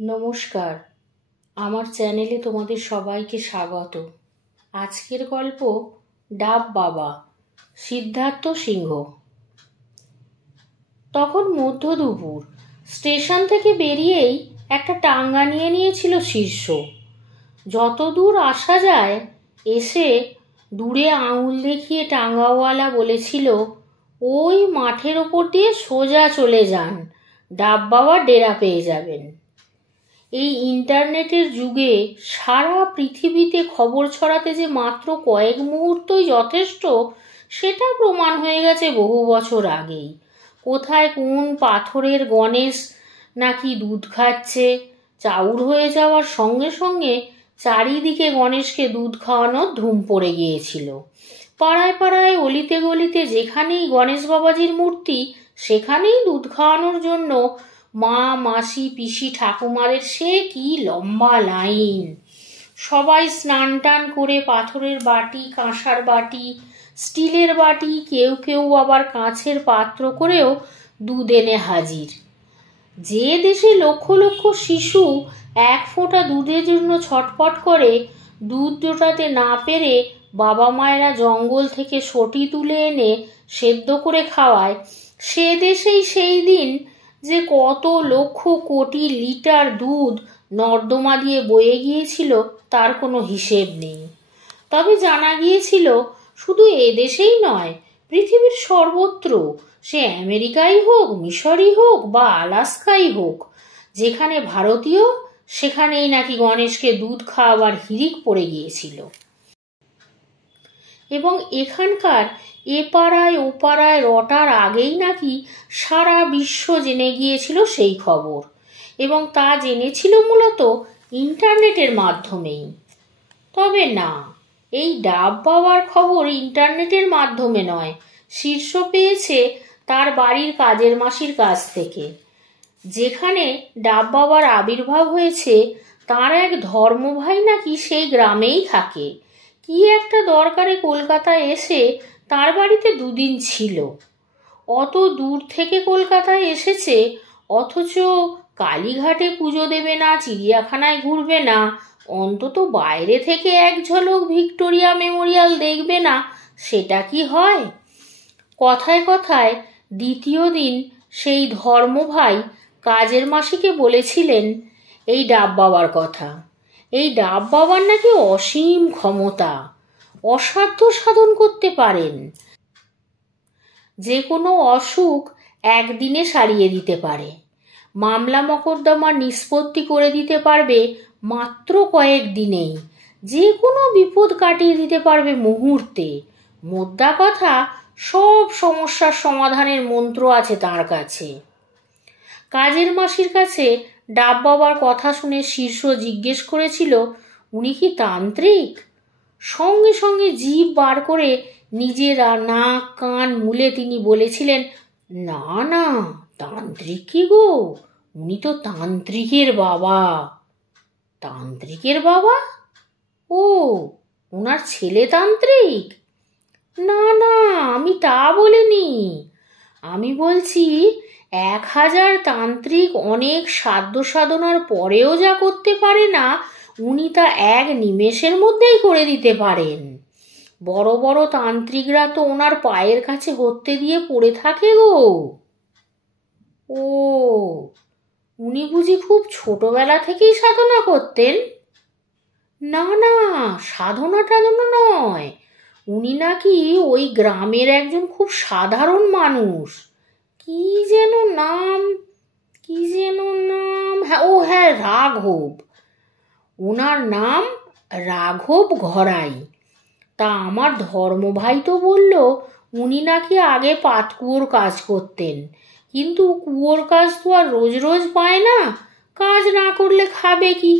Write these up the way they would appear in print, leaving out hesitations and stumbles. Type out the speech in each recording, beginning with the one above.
নমস্কার, আমার চ্যানেলে তোমাদের সবাইকে স্বাগত। আজকের গল্প ডাব বাবা, সিদ্ধার্থ সিংহ। তখন মধ্য দুপুর। স্টেশন থেকে বেরিয়েই একটা টাঙ্গা নিয়েছিল শীর্ষ। যত দূর আসা যায় এসে দূরে আঙুল দেখিয়ে টাঙ্গাওয়ালা বলেছিল, ওই মাঠের ওপর দিয়ে সোজা চলে যান, ডাব বাবার ডেরা পেয়ে যাবেন। এই ইন্টারনেটের যুগে সারা পৃথিবীতে খবর ছড়াতে যে মাত্র কয়েক মুহূর্তই যথেষ্ট, সেটা প্রমাণ হয়ে গেছে বহু বছর আগেই। কোথায় কোন পাথরের গণেশ নাকি দুধ খাচ্ছে, চাউর হয়ে যাওয়ার সঙ্গে সঙ্গে চারিদিকে গণেশকে দুধ খাওয়ানোর ধুম পড়ে গিয়েছিল। পাড়ায় পাড়ায় অলিতে গলিতে যেখানেই গণেশ বাবাজির মূর্তি, সেখানেই দুধ খাওয়ানোর জন্য মা, মাসি, পিসি, ঠাকুমাদের সে কি লম্বা লাইন। সবাই স্নান টান করে পাথরের বাটি, কাঁসার বাটি, স্টিলের বাটি, কেউ কেউ আবার কাঁচের পাত্র করেও দুধ এনে হাজির। যে দেশে লক্ষ লক্ষ শিশু এক ফোঁটা দুধের জন্য ছটপট করে, দুধ জোটাতে না পেরে বাবা মায়েরা জঙ্গল থেকে সটি তুলে এনে সেদ্ধ করে খাওয়ায়, সে দেশেই সেই দিন যে কত লক্ষ কোটি লিটার দুধ নর্দমা দিয়ে বয়ে গিয়েছিল তার কোনো হিসেব নেই। তবে জানা গিয়েছিল শুধু এদেশেই নয়, পৃথিবীর সর্বত্র, সে আমেরিকাই হোক, মিশরই হোক বা আলাস্কাই হোক, যেখানে ভারতীয় সেখানেই নাকি গণেশকে দুধ খাওয়াবার হিড়িক পড়ে গিয়েছিল। এবং এখানকার এপাড়ায় ওপাড়ায় রটার আগেই নাকি সারা বিশ্ব জেনে গিয়েছিল সেই খবর, এবং তা জেনেছিল মূলত ইন্টারনেটের মাধ্যমেই। তবে না, এই ডাব বাবার খবর ইন্টারনেটের মাধ্যমে নয়, শীর্ষ পেয়েছে তার বাড়ির কাজের মাসির কাছ থেকে। যেখানে ডাব বাবার আবির্ভাব হয়েছে তার এক ধর্মভাই নাকি সেই গ্রামেই থাকে। কি একটা দরকারে কলকাতায় এসে তার বাড়িতে দুদিন ছিল। অত দূর থেকে কলকাতায় এসেছে, অথচ কালীঘাটে পুজো দেবে না, চিড়িয়াখানায় ঘুরবে না, অন্তত বাইরে থেকে এক ঝলক ভিক্টোরিয়া মেমোরিয়াল দেখবে না, সেটা কি হয়? কথায় কথায় দ্বিতীয় দিন সেই ধর্মভাই কাজের মাসিকে বলেছিলেন এই ডাব বাবার কথা। এই ডাব বাবার নাকি অসীম ক্ষমতা, অসাধ্য সাধন করতে পারেন। যে কোনো অসুখ একদিনে সারিয়ে দিতে পারে, মামলা মকদ্দমা নিষ্পত্তি করে দিতে পারবে মাত্র কয়েক দিনেই, যে কোনো বিপদ কাটিয়ে দিতে পারবে মুহূর্তে। মোদ্দা কথা, সব সমস্যার সমাধানের মন্ত্র আছে তার কাছে। কাজের মাসির কাছে ডাব বাবার কথা শুনে শীর্ষ জিজ্ঞেস করেছিল, উনি কি তান্ত্রিক? সঙ্গে সঙ্গে জিভ বার করে নিজের নাক কান মুলে তিনি বলেছিলেন, না না, তান্ত্রিক কি গো, উনি তো তান্ত্রিকের বাবা। তান্ত্রিকের বাবা? ও, ওনার ছেলে তান্ত্রিক? না না, আমি তা বলিনি। আমি বলছি 1000 তান্ত্রিক অনেক সাধ্য সাধনার পরেও যা করতে পারে না, উনি তা এক নিমেষের মধ্যেই করে দিতে পারেন। বড় বড় তান্ত্রিকরা তো ওনার পায়ের কাছে হত্যে দিয়ে পড়ে থাকে গো। ও, উনি বুঝি খুব ছোটবেলা থেকেই সাধনা করতেন? না না, সাধনা টাধনা নয়, উনি নাকি ওই গ্রামের একজন খুব সাধারণ মানুষ। কি যেন নাম, হ্যাঁ, রাঘব। ওনার নাম রাঘব ঘরাই। তা আমার ধর্মভাই তো বলল উনি নাকি আগে পাতকুয়োর কাজ করতেন, কিন্তু কুয়োর কাজ তো আর রোজ রোজ পায় না, কাজ না করলে খাবে কি?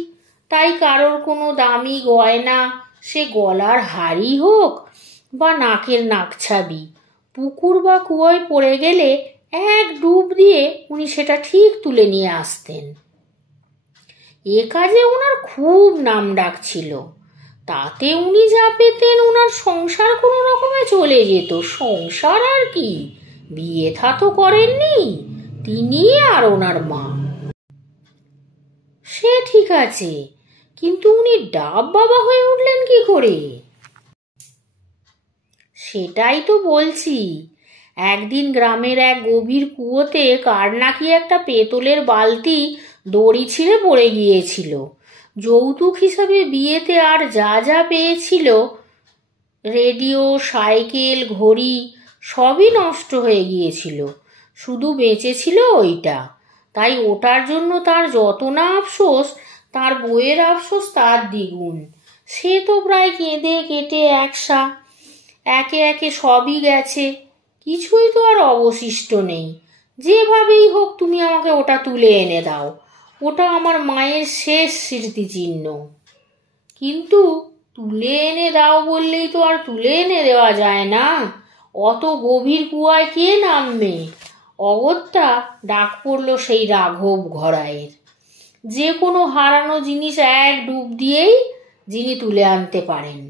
তাই কারোর কোনো দামি গয়না, সে গলার হাড়ি হোক বা নাকের নাকছাবি, পুকুর বা কুয়োয় পড়ে গেলে এক ডুব দিয়ে উনি সেটা ঠিক তুলে নিয়ে আসতেন। এ কাজে ওনার খুব নাম ডাক ছিল। তাতে উনি যা পেতেন, ওনার সংসার কোনো রকমে চলে যেত। সংসার আর কি, বিয়ে থা তো করেননি তিনি আর ওনার মা। সে ঠিক আছে, কিন্তু উনি ডাব বাবা হয়ে উঠলেন কি করে? সেটাই তো বলছি। একদিন গ্রামের এক গভীর কুয়োতে কার নাকি একটা পেতলের বালতি দড়ি ছিঁড়ে পড়ে গিয়েছিল। যৌতুক হিসাবে বিয়েতে আর যা যা পেয়েছিল, রেডিও, সাইকেল, ঘড়ি, সবই নষ্ট হয়ে গিয়েছিল। শুধু বেঁচেছিল ওইটা। তাই ওটার জন্য তার যত না আফসোস, তার বউয়ের আফসোস তার দ্বিগুণ। সে তো প্রায় কেঁদে কেটে একসা। একে একে সবই গেছে, কিছুই তো আর অবশিষ্ট নেই। যেভাবেই হোক তুমি আমাকে ওটা তুলে এনে দাও। ওটা আমার মায়ের শেষ স্মৃতিচিহ্ন। কিন্তু তুলে এনে দাও বললেই তো আর তুলে এনে দেওয়া যায় না। অত গভীর কুয়ায় কে নামবে? অগত্যা ডাক পড়ল সেই রাঘব ঘরাইয়ের। যে কোনো হারানো জিনিস এক ডুব দিয়েই যিনি তুলে আনতে পারেন।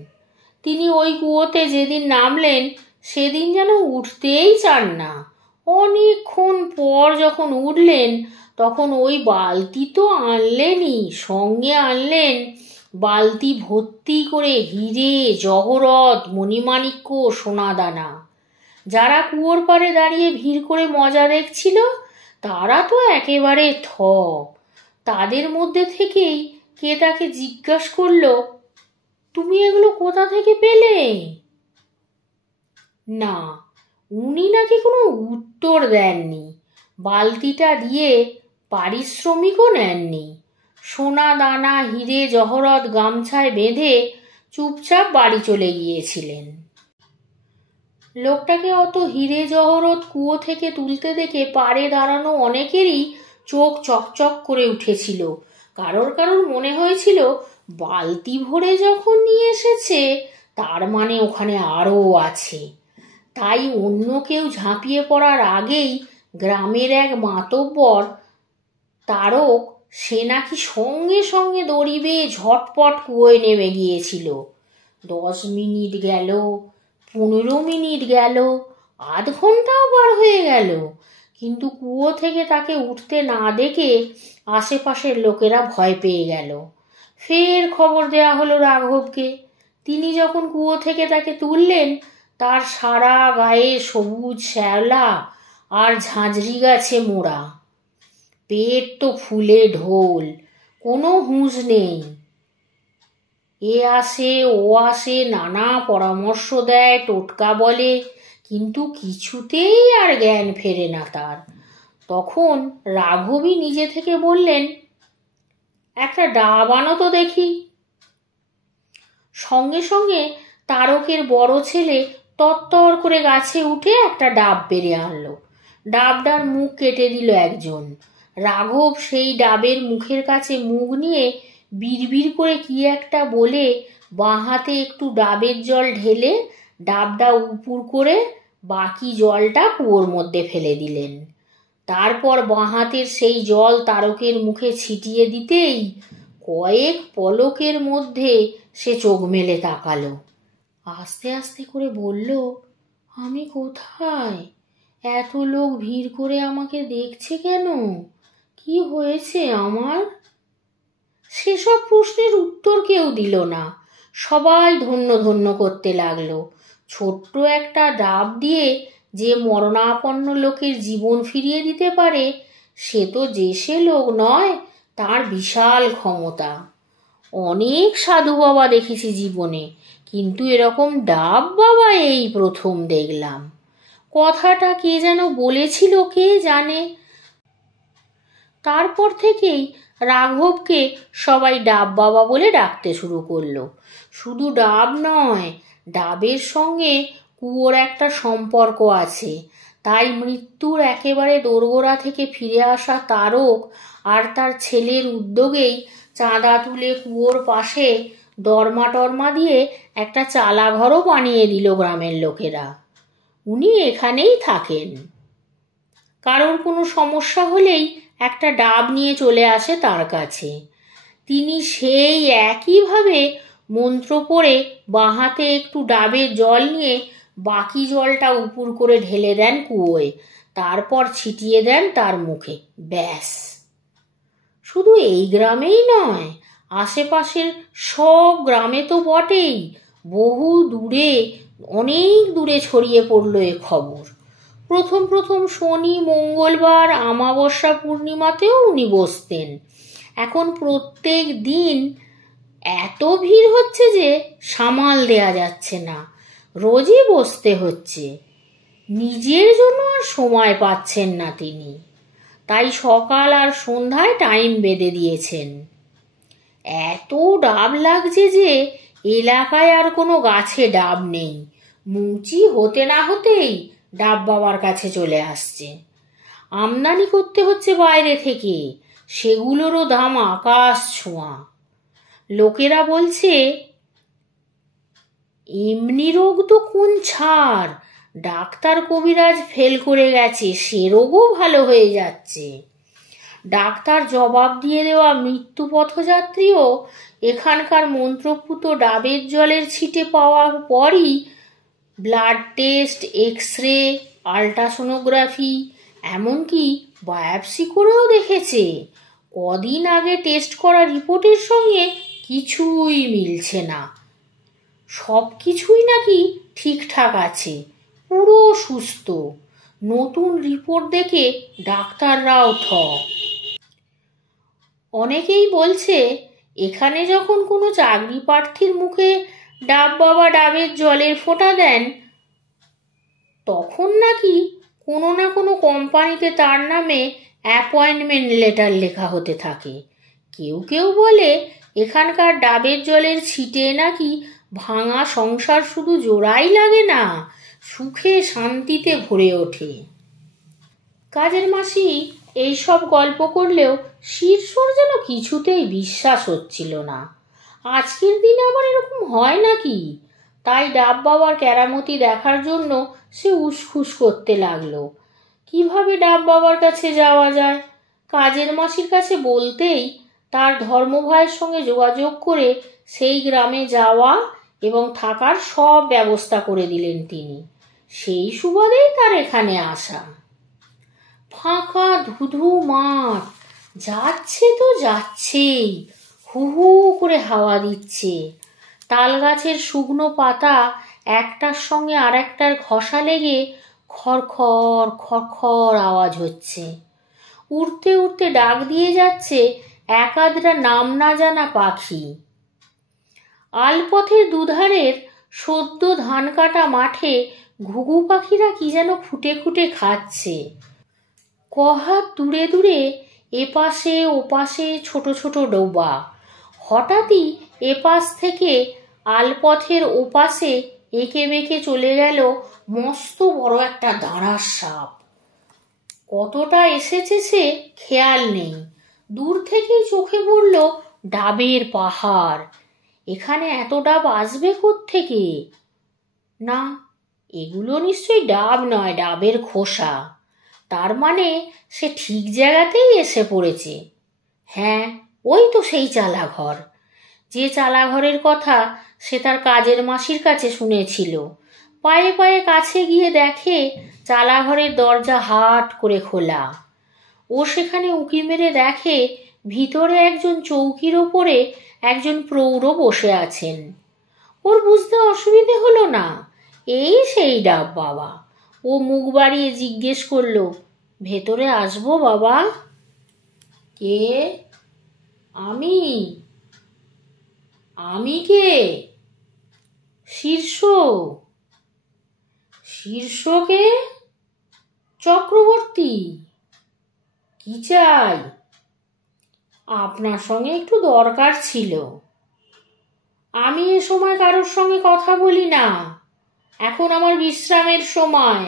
তিনি ওই কুয়োতে যেদিন নামলেন, সেদিন যেন উঠতেই চান না। অনেকক্ষণ পর যখন উঠলেন, তখন ওই বালতি তো আনলেনই, সঙ্গে আনলেন বালতি ভর্তি করে হিরে, জহরত, মণিমাণিক্য, সোনাদানা। যারা কুয়োর পাড়ে দাঁড়িয়ে ভিড় করে মজা দেখছিল, তারা তো একেবারে থ। তাদের মধ্যে থেকেই কে তাকে জিজ্ঞাসা করলো, তুমি এগুলো কোথা থেকে পেলে? না, উনি নাকি কোনো উত্তর দেননি। বালতিটা দিয়ে পারিশ্রমিকও নেননি। সোনা দানা, হিরে জহরত গামছায় বেঁধে চুপচাপ বাড়ি চলে গিয়েছিলেন। লোকটাকে অত হিরে জহরত কুয়ো থেকে তুলতে দেখে পাড়ে দাঁড়ানো অনেকেরই চোখ চকচক করে উঠেছিল। কারোর কারোর মনে হয়েছিল, বালতি ভরে যখন নিয়ে এসেছে, তার মানে ওখানে আরও আছে। তাই অন্য কেউ ঝাঁপিয়ে পড়ার আগেই গ্রামের এক মাতব্বর তারক, সে নাকি সঙ্গে সঙ্গে দড়ি বেয়ে ঝটপট কুয়োয় নেমে গিয়েছিল। 10 মিনিট গেল, 15 মিনিট গেল, আধ ঘন্টাও পার হয়ে গেল, কিন্তু কুয়ো থেকে তাকে উঠতে না দেখে আশেপাশের লোকেরা ভয় পেয়ে গেল। ফের খবর দেয়া হলো রাঘবকে। তিনি যখন কুয়ো থেকে তাকে তুললেন, তার সারা গায়ে সবুজ শ্যাওলা আর ঝাঁঝরি গাছে মোড়া। পেট তো ফুলে ঢোল, কোনো হুঁশ নেই। এ আসে ও আসে, নানা পরামর্শ দেয়, টোটকা বলে, কিন্তু কিছুতেই আর জ্ঞান ফেরে না তার। তখন রাঘবই নিজে থেকে বললেন, একটা ডাব আনো তো দেখি। সঙ্গে সঙ্গে তারকের বড় ছেলে তত্তর করে গাছে উঠে একটা ডাব পেরে আনলো। ডাবটার মুখ কেটে দিল একজন। রাঘব সেই ডাবের মুখের কাছে মুখ নিয়ে বিড়বিড় করে কি একটা বলে বাঁ হাতে একটু ডাবের জল ঢেলে ডাবটা উপুর করে বাকি জলটা কুয়োর মধ্যে ফেলে দিলেন। তারপর বাঁ হাতের সেই জল তারকের মুখে ছিটিয়ে দিতেই কয়েক পলকের মধ্যে সে চোখ মেলে তাকালো। আস্তে আস্তে করে বলল, আমি কোথায়? এত লোক ভিড় করে আমাকে দেখছে কেন? কি হয়েছে আমার? সেসব প্রশ্নের উত্তর কেউ দিল না। সবাই ধন্য ধন্য করতে লাগলো। ছোট্ট একটা ডাব দিয়ে যে মরণাপন্ন লোকের জীবন ফিরিয়ে দিতে পারে, সে তো যে সে লোক নয়, তার বিশাল ক্ষমতা। অনেক সাধু বাবা দেখেছি জীবনে, কিন্তু এরকম ডাব বাবা এই প্রথম দেখলাম। কথাটা কে যেন বলেছিল কে জানে। তারপর থেকেই রাঘবকে সবাই ডাব বাবা বলে ডাকতে শুরু করলো। শুধু ডাব নয়, ডাবের সঙ্গে কুয়োর একটা সম্পর্ক আছে। তাই মৃত্যুর একেবারে দোরগোড়া থেকে ফিরে আসা তারক আর তার ছেলের উদ্যোগেই চাঁদা তুলে কুয়োর পাশে দরমা টরমা দিয়ে একটা চালাঘরও বানিয়ে দিল গ্রামের লোকেরা। উনি এখানেই থাকেন। কারোর কোনো সমস্যা হলেই একটা ডাব নিয়ে চলে আসে তার কাছে। তিনি সেই একইভাবে মন্ত্র পড়ে বাঁ হাতে একটু ডাবের জল নিয়ে বাকি জলটা উপুর করে ঢেলে দেন কুয়োয়, তারপর ছিটিয়ে দেন তার মুখে। ব্যাস, শুধু এই গ্রামেই নয়, আশেপাশের সব গ্রামে তো বটেই, বহু দূরে, অনেক দূরে ছড়িয়ে পড়ল এ খবর। প্রথম প্রথম শনি, মঙ্গলবার, আমাবস্যা, পূর্ণিমাতেও উনি বসতেন। এখন প্রত্যেক দিন এত ভিড় হচ্ছে যে সামাল দেয়া যাচ্ছে না, রোজই বসতে হচ্ছে। নিজের জন্য আর সময় পাচ্ছেন না তিনি, তাই সকাল আর সন্ধ্যায় টাইম বেঁধে দিয়েছেন। এত ডাব লাগছে যে এলাকায় আর কোনো গাছে ডাব নেই। মুচি হতে না হতেই ডাব বাবার কাছে চলে আসছে। আমদানি করতে হচ্ছে বাইরে থেকে, সেগুলোরও দাম আকাশ ছোঁয়া। লোকেরা বলছে, এমনি রোগ তো কোন ছাড়, ডাক্তার কবিরাজ ফেল করে গেছে, সে রোগও ভালো হয়ে যাচ্ছে। ডাক্তার জবাব দিয়ে দেওয়া মৃত্যু পথযাত্রীও এখানকার মন্ত্রপুত ডাবের জলের ছিটে পাওয়ার পরই ব্লাড টেস্ট, এক্স-রে, আল্ট্রাসোনোগ্রাফি, এমনকি বায়োপসি করেও দেখেছে। কদিন আগে টেস্ট করা রিপোর্টের সঙ্গে কিছুই মিলছে না। সব কিছুই নাকি ঠিকঠাক আছে, পুরো সুস্থ। নতুন রিপোর্ট দেখে ডাক্তাররাও থ। অনেকেই বলছে, এখানে যখন কোনো চাকরি প্রার্থীর মুখে ডাব বাবা ডাবের জলের ফোঁটা দেন, তখন নাকি কোনো না কোনো কোম্পানিতে তার নামে অ্যাপয়েন্টমেন্ট লেটার লেখা হতে থাকে। কেউ কেউ বলে, এখানকার ডাবের জলের ছিটে নাকি ভাঙা সংসার শুধু জোড়াই লাগে না, সুখে শান্তিতে ভরে ওঠে। কাজের মাসি এইসব গল্প করলেও শীর্ষর যেন কিছুতেই বিশ্বাস হচ্ছিল না। আজকের দিনে আবার এরকম হয় নাকি? তাই ডাব বাবার কেরামতি দেখার জন্য সে উসখুস করতে লাগলো। কিভাবে ডাব বাবার কাছে যাওয়া যায়? কাজের মাসির কাছে বলতেই তার ধর্মভাইয়ের সঙ্গে যোগাযোগ করে সেই গ্রামে যাওয়া এবং থাকার সব ব্যবস্থা করে দিলেন তিনি। সেই সুবাদেই তার এখানে আসা। ফাঁকা ধুধু মাঠ, যাচ্ছে তো যাচ্ছেই, হু হু করে হাওয়া দিচ্ছে। তাল গাছের শুকনো পাতা একটার সঙ্গে আরেকটার ঘষা লেগে খড়খড় খড়খড় আওয়াজ হচ্ছে। উড়তে উড়তে ডাক দিয়ে যাচ্ছে এক আধটা নাম না জানা পাখি। আলপথের দুধারের সদ্য ধান কাটা মাঠে ঘুঘু পাখিরা কি যেন খুঁটে খুঁটে খাচ্ছে। কহাত দূরে দূরে এপাশে ওপাশে ছোট ছোট ডোবা। হঠাৎই এপাশ থেকে আলপথের ওপাশে এঁকে বেঁকে চলে গেল মস্ত বড় একটা দাঁড়ার সাপ। কতটা এসেছে সে খেয়াল নেই। দূর থেকেই চোখে পড়ল ডাবের পাহাড়। এখানে এত ডাব আসবে কোত্থেকে? না, এগুলো নিশ্চয়ই ডাব নয়, ডাবের খোসা। তার মানে সে ঠিক জায়গাতেই এসে পড়েছে। হ্যাঁ, ওই তো সেই চালাঘর। যে চালাঘরের কথা সে তার কাজের মাসির কাছে শুনেছিল। পায়ে পায়ে কাছে গিয়ে দেখে চালাঘরের দরজা হাট করে খোলা। ও সেখানে উঁকি মেরে দেখে ভিতরে একজন চৌকির ওপরে একজন প্রৌঢ় বসে আছেন। ওর বুঝতে অসুবিধে হলো না, এই সেই ডাব বাবা। ও মুখ বাড়িয়ে জিজ্ঞেস করলো, ভেতরে আসবো বাবা? কে? আমি। আমি কে? শীর্ষ। শীর্ষকে? চক্রবর্তী। কি চাই? আপনার সঙ্গে একটু দরকার ছিল। আমি এ সময় কারোর সঙ্গে কথা বলি না, এখন আমার বিশ্রামের সময়।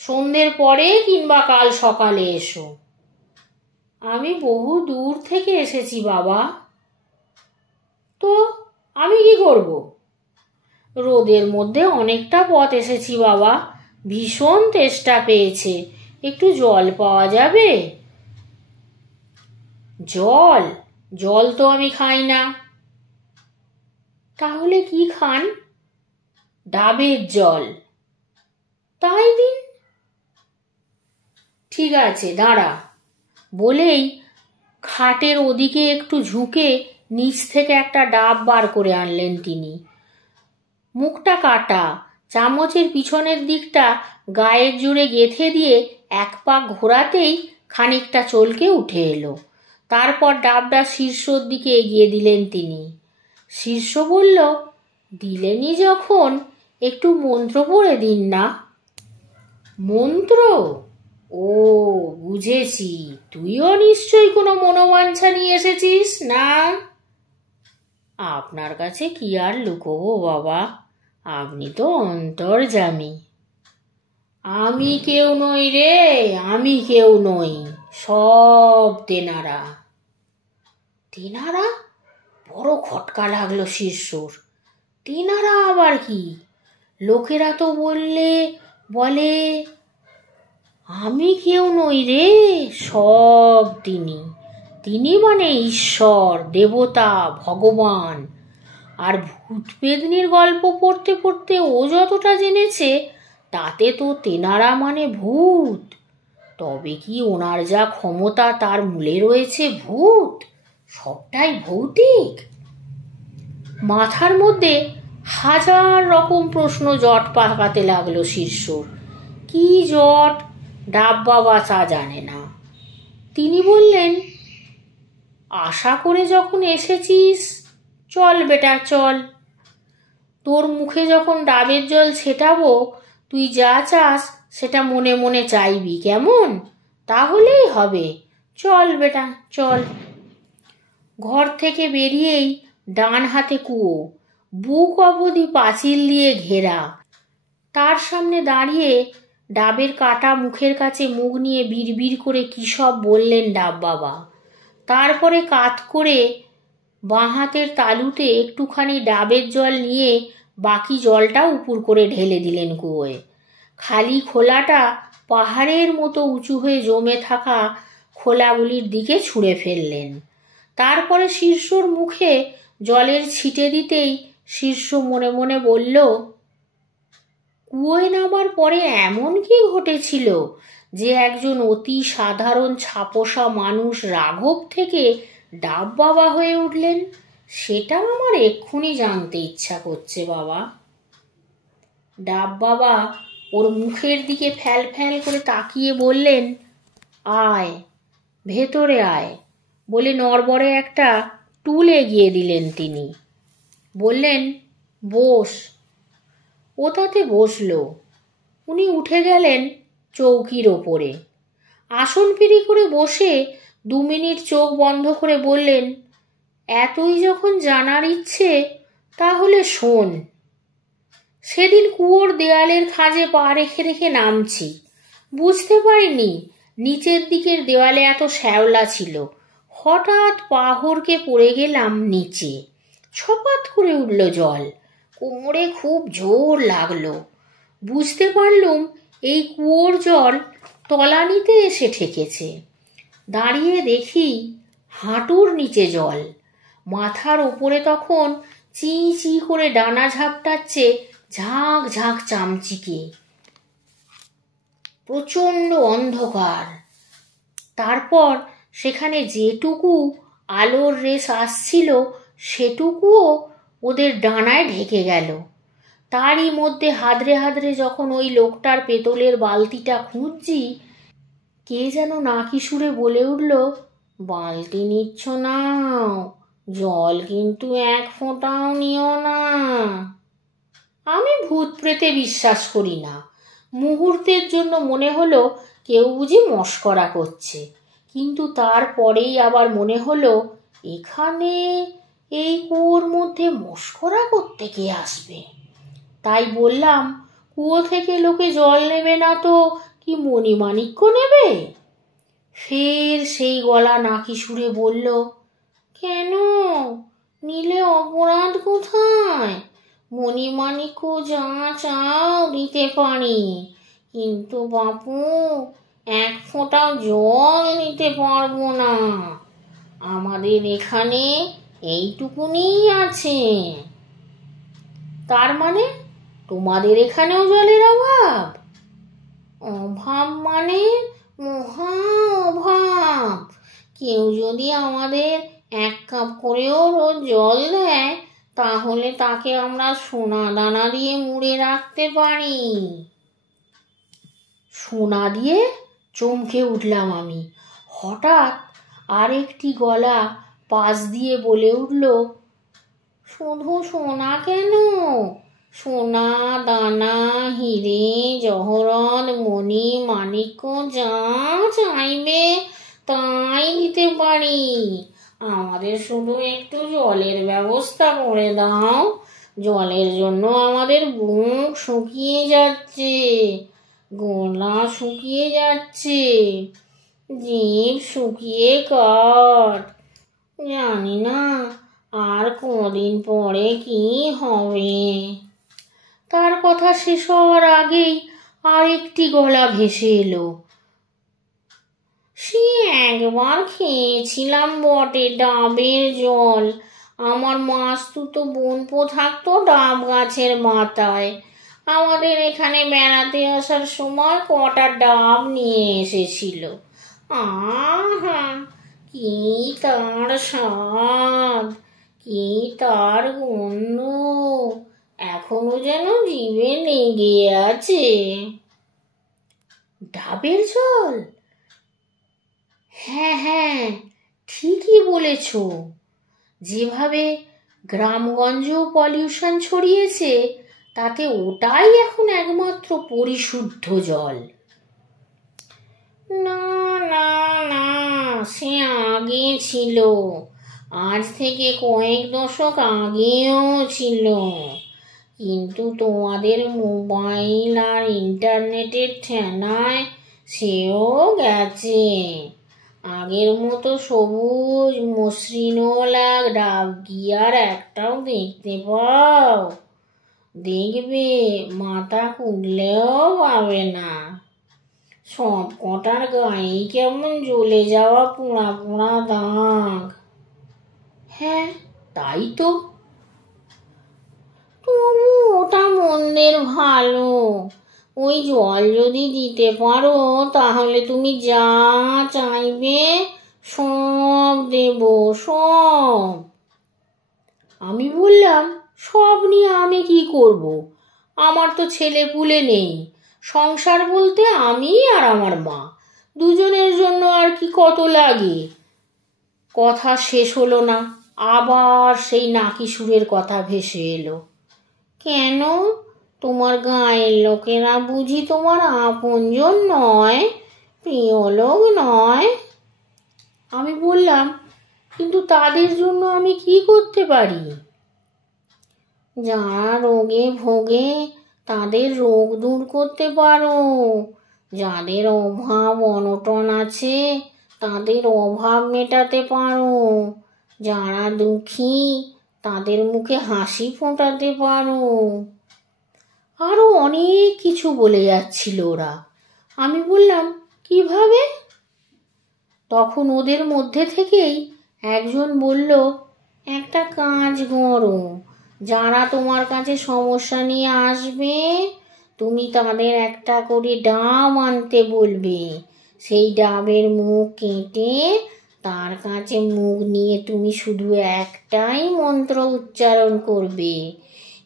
সন্ধ্যের পরে কিংবা কাল সকালে এসো। আমি বহু দূর থেকে এসেছি বাবা। তো আমি কি করব? রোদের মধ্যে অনেকটা পথ এসেছি বাবা, ভীষণ তেষ্টা পেয়েছে, একটু জল পাওয়া যাবে? জল? জল তো আমি খাই না। তাহলে কি খান? ডাবের জল। তাই দিন। ঠিক আছে, দাঁড়া। বলেই খাটের ওদিকে একটু ঝুঁকে নিচ থেকে একটা ডাব বার করে আনলেন তিনি। মুখটা কাটা, চামচের পিছনের দিকটা গায়ের জুড়ে গেঁথে দিয়ে এক পাক ঘোরাতেই খানিকটা চলকে উঠে এলো। তারপর ডাবটা শীর্ষর দিকে এগিয়ে দিলেন তিনি। শীর্ষ বলল, দিলেনি যখন একটু মন্ত্র পড়ে দিন না। মন্ত্র? ও বুঝেছি, তুইও নিশ্চয়ই কোনো মনোবাঞ্ছা নিয়ে এসেছিস না? আপনার কাছে কি আর লুকোবো বাবা, আপনি তো অন্তর্যামী। আমি কেউ নই রে, আমি কেউ নই, সব তেনারা। তেনারা? বড় খটকা লাগলো শীর্ষর। তেনারা আবার কি? লোকেরা তো বলে আমি কেউ নই রে, সব তিনি। তিনি মানে ঈশ্বর, দেবতা, ভগবান। আর ভূত পেতনির গল্প পড়তে পড়তে ও যতটা জেনেছে তাতে তো তেনারা মানে ভূত। তবে কি ওনার যা ক্ষমতা তার মূলে রয়েছে ভূত? সবটাই ভৌতিক। মাথার মধ্যে হাজার রকম প্রশ্ন জট পাকাতে লাগলো শীর্ষর। কি জট ডাব বাবা তা জানে না। তিনি বললেন, আশা করে যখন এসেছিস চল বেটা চল। তোর মুখে যখন ডাবের জল ছেটাবো তুই যা চাস সেটা মনে মনে চাইবি, কেমন? তাহলেই হবে। চল বেটা চল। ঘর থেকে বেরিয়েই ডান হাতে কুয়ো, বুক অবধি পাঁচিল দিয়ে ঘেরা। তার সামনে দাঁড়িয়ে ডাবের কাটা মুখের কাছে মুখ নিয়ে বিড়বিড় করে কী সব বললেন ডাব বাবা। তারপরে কাত করে বাঁ হাতের তালুতে একটুখানি ডাবের জল নিয়ে বাকি জলটা উপুর করে ঢেলে দিলেন কুয়োয়। খালি খোলাটা পাহাড়ের মতো উঁচু হয়ে জমে থাকা খোলাগুলির দিকে ছুঁড়ে ফেললেন। তারপরে শীর্ষর মুখে জলের ছিটে দিতেই শীর্ষ মনে মনে বলল, কুয়োয় নামার পরে এমন কি ঘটেছিল যে একজন অতি সাধারণ ছাপোষা মানুষ রাঘব থেকে ডাব বাবা হয়ে উঠলেন? সেটা আমার এক্ষুনি জানতে ইচ্ছা করছে বাবা। ডাব বাবা ওর মুখের দিকে ফ্যাল ফ্যাল করে তাকিয়ে বললেন, আয় ভেতরে আয় বলে নড়বড়ে একটা টুল এগিয়ে দিলেন তিনি। বললেন, বস। ও তাতে বসল। উনি উঠে গেলেন চৌকির ওপরে। আসন ফিরি করে বসে 2 মিনিট চোখ বন্ধ করে বললেন, এতই যখন জানার ইচ্ছে তাহলে শোন। সেদিন কুয়োর দেয়ালের খাঁজে পা রেখে রেখে নামছি, বুঝতে পারিনি নিচের দিকের দেওয়ালে এত শ্যাওলা ছিল। হঠাৎ পা হড়কে পড়ে গেলাম নিচে। ছপাত করে উঠল জল, কোমরে খুব জোর লাগলো। বুঝতে পারলুম এই কুয়োর জল তলানিতে এসে ঠেকেছে। দাঁড়িয়ে দেখি হাঁটুর নিচে জল। মাথার ওপরে তখন চি চি করে ডানা ঝাপটাচ্ছে ঝাঁক ঝাঁক চামচিকে। প্রচণ্ড অন্ধকার। তারপর সেখানে যেটুকু আলোর রেশ আসছিল সেটুকুও ওদের ডানায় ঢেকে গেল। তারই মধ্যে হাদরে হাদরে যখন ওই লোকটার পেতলের বালতিটা খুঁজছি, কে যেন নাকি সুরে বলে উঠল, বালতি নিচ্ছ না, জল কিন্তু 1 ফোঁটাও নিও না। আমি ভূত প্রেতে বিশ্বাস করি না। মুহূর্তের জন্য মনে হলো কেউ বুঝি মশকরা করছে, কিন্তু তারপরেই আবার মনে হলো এখানে এই কুয়োর মধ্যে মশকরা করতে কে আসবে? তাই বললাম, কুয়ো থেকে লোকে জল নেবে না তো কি মণিমাণিক্য নেবে? ফের সেই গলা নাকি সুরে বলল, কেন নিলে অপরাধ কোথায়? মণিমাণিক্য যা চাও দিতে পারি, কিন্তু বাপু 1 ফোঁটা জল নিতে পারবো না। আমাদের এখানে এইটুকুনি আছে। তার মানে তোমাদের এখানেও জলের অভাব? অভাব মানে মহা অভাব। কেউ যদি আমাদের 1 কাপ করেও রোজ জল দেয়, তাহলে তাকে আমরা সোনা দানা দিয়ে মুড়ে রাখতে পারি। সোনা দিয়ে? চমকে উঠলাম আমি। হঠাৎ আরেকটি গলা পাশ দিয়ে বলে উঠল, শুধু সোনা কেন, সোনা দানা, হিরে জহরত, মণি মাণিক্য যা চাইবে তাই দিতে পারি। আমাদের শুধু একটু জলের ব্যবস্থা করে দাও। জলের জন্য আমাদের বুক শুকিয়ে যাচ্ছে, গলা শুকিয়ে যাচ্ছে, জিভ শুকিয়ে কাঠ। জানি না আর কদিন পরে কি হবে। তার কথা শেষ হওয়ার আগেই আরেকটি গলা ভেসে এলো, সে একবার খেয়েছিলাম বটে ডাবের জল। আমার মাসতুতো বোনপো থাকতো ডাব গাছের মাথায়। আমাদের এখানে বেড়াতে আসার সময় কটা ডাব নিয়ে এসেছিল। আহা, কি তার স্বাদ, কি তার গন্ধ, এখনো যেন জিভে লেগে আছে। ডাবের জল? হ্যাঁ হ্যাঁ, ঠিকই বলেছ। যেভাবে গ্রামগঞ্জেও পলিউশন ছড়িয়েছে, তাতে ওটাই এখন একমাত্র পরিশুদ্ধ জল। না না না, সে আগে ছিল, আজ থেকে কয়েক দশক আগেও ছিল। কিন্তু তোমাদের মোবাইল আর ইন্টারনেটের ঠেলায় সেও গেছে। আগের মতো সবুজ মসৃণওয়ালা ডাব কি আর একটাও দেখতে পাও? দেখবে মাথা কুটলেও পাবে না। সব কটার গায়ে কেমন জ্বলে যাওয়া পোড়া পোড়া দাগ। হ্যাঁ, তাই তো। তবু ওটা মন্দের ভালো। ওই জল যদি দিতে পারো, তাহলে তুমি যা চাইবে সব দেব, সব। আমি বললাম, সব নিয়ে আমি কি করব? আমার তো ছেলে পুলে নেই। সংসার বলতে আমি আর আমার মা, দুজনের জন্য আর কি কত লাগে। কথা শেষ হলো না, আবার সেই নাকি সুরের কথা ভেসে এলো। কেন, তোমার গায়ের লোকেরা বুঝি তোমার আপনজন নয়, প্রিয় লোক নয়? আমি বললাম, কিন্তু তাদের জন্য আমি কি করতে পারি? যারা রোগে ভোগে তাদের রোগ দূর করতে পারো। যাদের অভাব অনটন আছে তাদের অভাব মেটাতে পারো। যারা দুঃখী তাদের মুখে হাসি ফোটাতে পারো। আরো অনেক কিছু বলে যাচ্ছিল ওরা। আমি বললাম, কিভাবে? তখন ওদের মধ্যে থেকেই একজন বলল, একটা কাজ করো, যারা তোমার কাছে সমস্যা নিয়ে আসবে তুমি তাদের একটা করে ডাব আনতে বলবে। সেই ডাবের মুখ কেটে তার কাছে মুখ নিয়ে তুমি শুধু একটাই মন্ত্র উচ্চারণ করবে,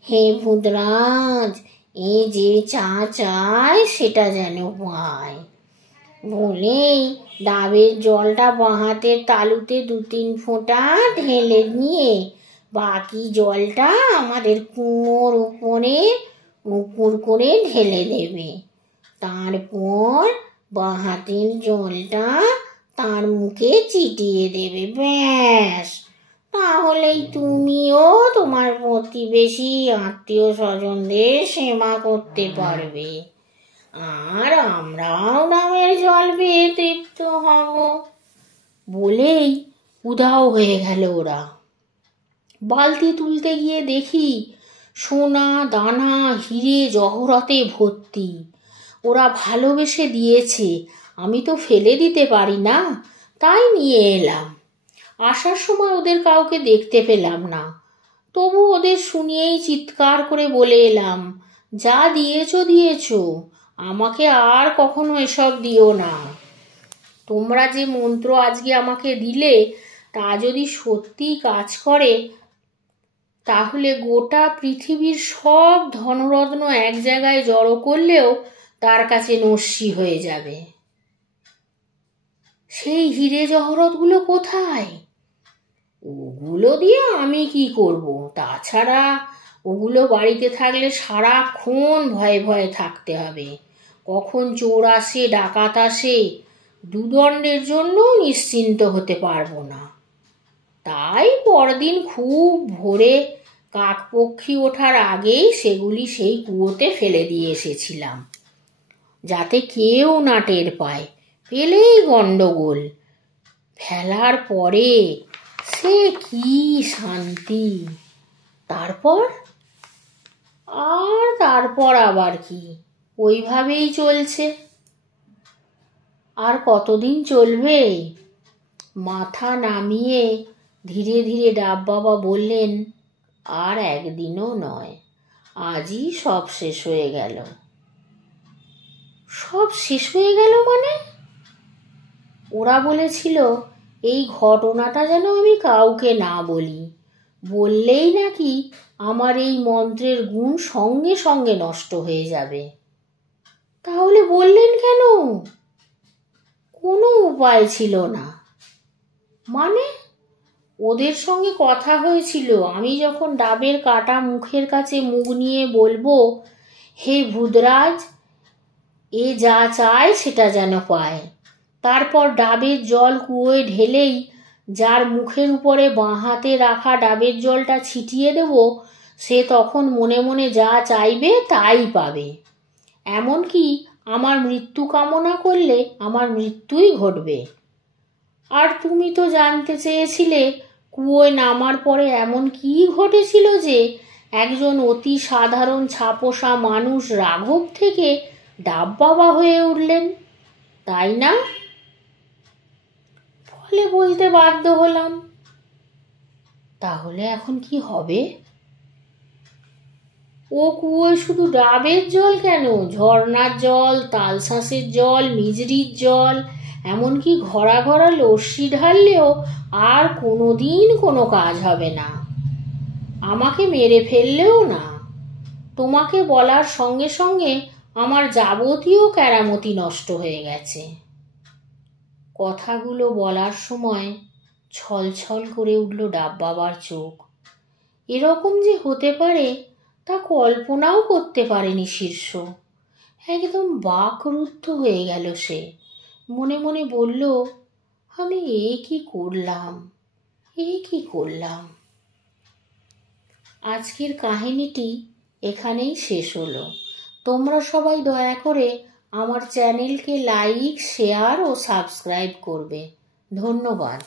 হে ভূতরাজ, এ যে চা চায় সেটা যেন পায়। বলেই ডাবের জলটা বাঁ হাতের তালুতে 2-3 ফোঁটা ঢেলে নিয়ে বাকি জলটা আমাদের কুয়োর উপরে উপুর করে ঢেলে দেবে। তারপর বাঁ হাতের জলটা তার মুখে চিটিয়ে দেবে। ব্যাস, তাহলেই তুমিও তোমার প্রতিবেশী আত্মীয় স্বজনদের সেবা করতে পারবে, আর আমরাও ডাবের জল পেয়ে তৃপ্ত হব। বলেই উধাও হয়ে গেল ওরা। বালতি তুলতে গিয়ে দেখি সোনা দানা হিরে জহরতে ভর্তি। ওরা ভালোবেসে দিয়েছে, আমি তো ফেলে দিতে পারি না, তাই নিয়ে এলাম। আসার সময় ওদের কাউকে দেখতে পেলাম না, তবু ওদের শুনিয়েই চিৎকার করে বলে এলাম, যা দিয়েছো দিয়েছো, আমাকে আর কখনো এসব দিও না। তোমরা যে মন্ত্র আজকে আমাকে দিলে তা যদি সত্যি কাজ করে তাহলে গোটা পৃথিবীর সব ধনরত্ন এক জায়গায় জড়ো করলেও তার কাছে নস্যি হয়ে যাবে। সেই হিরে জহরতগুলো কোথায়? ওগুলো দিয়ে আমি কি করব? তাছাড়া ওগুলো বাড়িতে থাকলে সারাক্ষণ ভয়ে ভয়ে থাকতে হবে, কখন চোর আসে ডাকাত আসে, দুদণ্ডের জন্য নিশ্চিন্ত হতে পারবো না। তাই পরদিন খুব ভোরে কাকপক্ষী ওঠার আগেই সেগুলি সেই কুয়োতে ফেলে দিয়ে এসেছিলাম, যাতে কেউ না টের পায়। পেলেই গন্ডগোল। ফেলার পরে সে কি শান্তি! তারপর আবার কি, ওইভাবেই চলছে। আর কতদিন চলবে? মাথা নামিয়ে ধীরে ধীরে ডাব বাবা বললেন, আর একদিনও নয়, আজই সব শেষ হয়ে গেল। সব শেষ হয়ে গেল মানে? ওরা বলেছিল এই ঘটনাটা যেন আমি কাউকে না বলি, বললেই নাকি আমার এই মন্ত্রের গুণ সঙ্গে সঙ্গে নষ্ট হয়ে যাবে। তাহলে বললেন কেন? কোনো উপায় ছিল না। মানে? ওদের সঙ্গে কথা হয়েছিল আমি যখন ডাবের কাটা মুখের কাছে মুখ নিয়ে বলবো, হে ভূতরাজ, এ যা চায় সেটা যেন পায়। তারপর ডাবের জল কুয়োয় ঢেলেই যার মুখের উপরে বাঁ হাতে রাখা ডাবের জলটা ছিটিয়ে দেব, সে তখন মনে মনে যা চাইবে তাই পাবে। এমনকি আমার মৃত্যু কামনা করলে আমার মৃত্যুই ঘটবে। আর তুমি তো জানতে চেয়েছিলে কুয়োয় নামার পরে এমন কি ঘটেছিল যে একজন অতি সাধারণ ছাপোষা মানুষ রাঘব থেকে ডাব বাবা হয়ে উঠলেন, তাই না? ফলে বলতে বাধ্য হলাম। তাহলে এখন কি হবে? ও কুয়োয় শুধু ডাবের জল কেন, ঝর্ণার জল, তালশাঁসের জল, মিজরির জল, এমনকি ঘরা ঘরা লস্যি ঢাললেও আর কোনোদিন কোনো কাজ হবে না। আমাকে মেরে ফেললেও না। তোমাকে বলার সঙ্গে সঙ্গে আমার যাবতীয় কেরামতি নষ্ট হয়ে গেছে। কথাগুলো বলার সময় ছলছল করে উঠল ডাব বাবার চোখ। এরকম যে হতে পারে তা কল্পনাও করতে পারেনি শীর্ষ। একদম বাকরুদ্ধ হয়ে গেল সে। মনে মনে বলল, আমি এ কি করলাম। আজকের কাহিনীটি এখানেই শেষ হলো। তোমরা সবাই দয়া করে আমার চ্যানেলকে লাইক, শেয়ার ও সাবস্ক্রাইব করবে। ধন্যবাদ।